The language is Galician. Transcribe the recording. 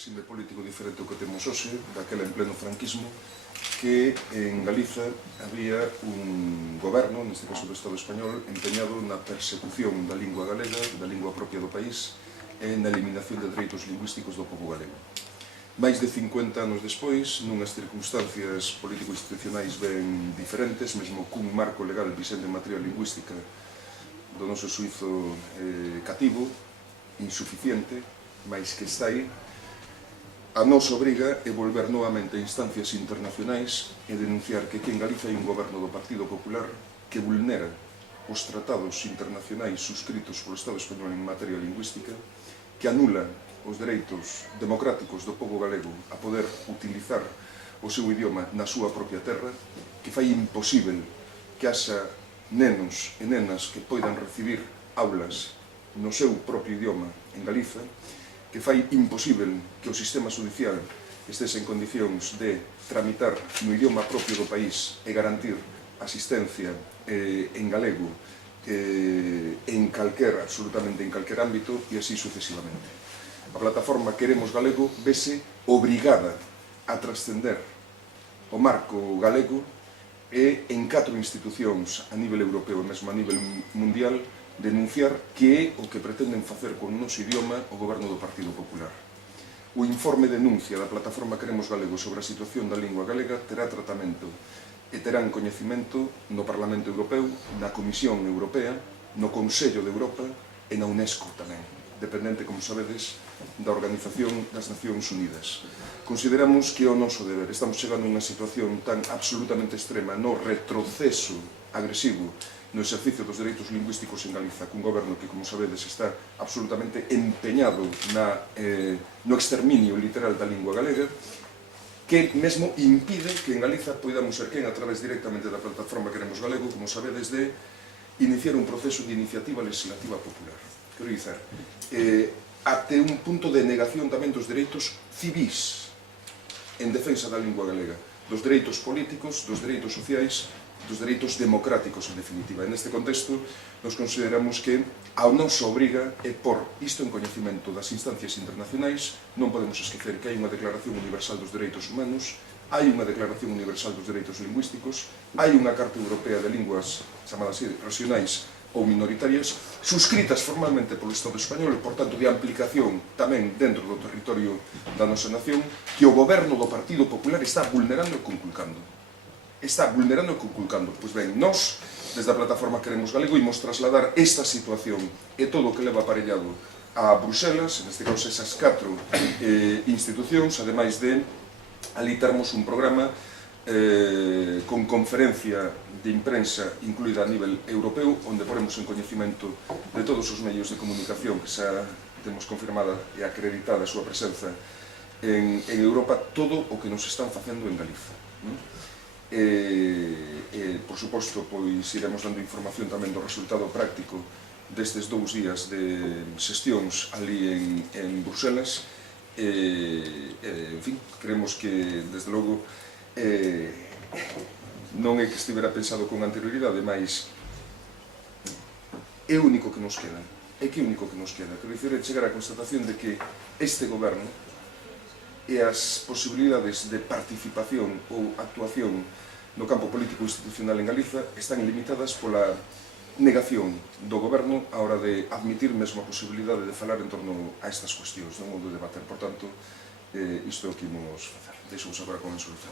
réxime político diferente ao que temos hoxe, daquela en pleno franquismo, que en Galiza había un goberno, neste caso do Estado español, empeñado na persecución da lingua galega, da lingua propia do país, e na eliminación de dereitos lingüísticos do povo galego. Mais de 50 anos despois, nunhas circunstancias político-institucionais ben diferentes, mesmo cun marco legal vixente en materia lingüística do noso suizo cativo, insuficiente, mais que está aí, a nosa obriga é volver novamente a instancias internacionais e denunciar que aquí en Galiza hai un goberno do Partido Popular que vulnera os tratados internacionais suscritos polo Estado español en materia lingüística, que anula os dereitos democráticos do povo galego a poder utilizar o seu idioma na súa propia terra, que fai imposible que haxa nenos e nenas que poidan recibir aulas no seu propio idioma en Galiza, que fai imposible que o sistema judicial estés en condicións de tramitar no idioma propio do país e garantir asistencia en galego absolutamente en calquer ámbito e así sucesivamente. A plataforma Queremos Galego vese obrigada a trascender o marco galego e en 4 institucións a nivel europeo e mesmo a nivel mundial denunciar que é o que pretenden facer con o noso idioma o goberno do Partido Popular. O informe denuncia da plataforma Queremos Galego sobre a situación da lingua galega terá tratamento e terán coñecimento no Parlamento Europeu, na Comisión Europea, no Consello de Europa e na UNESCO tamén, dependente, como sabedes, da Organización das Nacións Unidas. Consideramos que é o noso deber. Estamos chegando a unha situación tan absolutamente extrema no retroceso agresivo no exercicio dos dereitos lingüísticos en Galiza, cun goberno que, como sabedes, está absolutamente empeñado no exterminio literal da lingua galega, que mesmo impide que en Galiza poidamos ser quen, a través directamente da plataforma Queremos Galego, como sabedes, de iniciar un proceso de iniciativa legislativa popular. Quero dizer, até un punto de negación tamén dos dereitos civís en defensa da lingua galega, dos dereitos políticos, dos dereitos sociais, dos dereitos democráticos, en definitiva. En este contexto, nos consideramos que a nosa obriga é por isto en coñecimento das instancias internacionais. Non podemos esquecer que hai unha Declaración Universal dos Dereitos Humanos, hai unha Declaración Universal dos Dereitos Lingüísticos, hai unha Carta Europea de Linguas, chamadas regionais ou minoritarias, suscritas formalmente polo Estado español e, por tanto, de aplicación tamén dentro do territorio da nosa nación, que o goberno do Partido Popular está vulnerando e conculcando. Pois ben, nós, desde a plataforma Queremos Galego, imos trasladar esta situación e todo o que leva aparellado a Bruxelas, neste caso esas 4 institucións, ademais de ali termos un programa con conferencia de imprensa incluída a nivel europeu, onde poremos en coñecimento de todos os medios de comunicación que xa temos confirmada e acreditada a súa presenza en Europa, todo o que nos están facendo en Galiza. Por suposto, pois iremos dando información tamén do resultado práctico destes 2 días de xestións ali en Bruxelas. En fin, creemos que, desde logo, non é que estivera pensado con anterioridade, mas é o único que nos queda. Quero dicir, é chegar á constatación de que este goberno e as posibilidades de participación ou actuación no campo político institucional en Galiza están limitadas pola negación do goberno a hora de admitir mesmo a posibilidade de falar en torno a estas cuestións, non o de debater. Por tanto, isto é o que imos facer. Deixo-vos agora con a solución.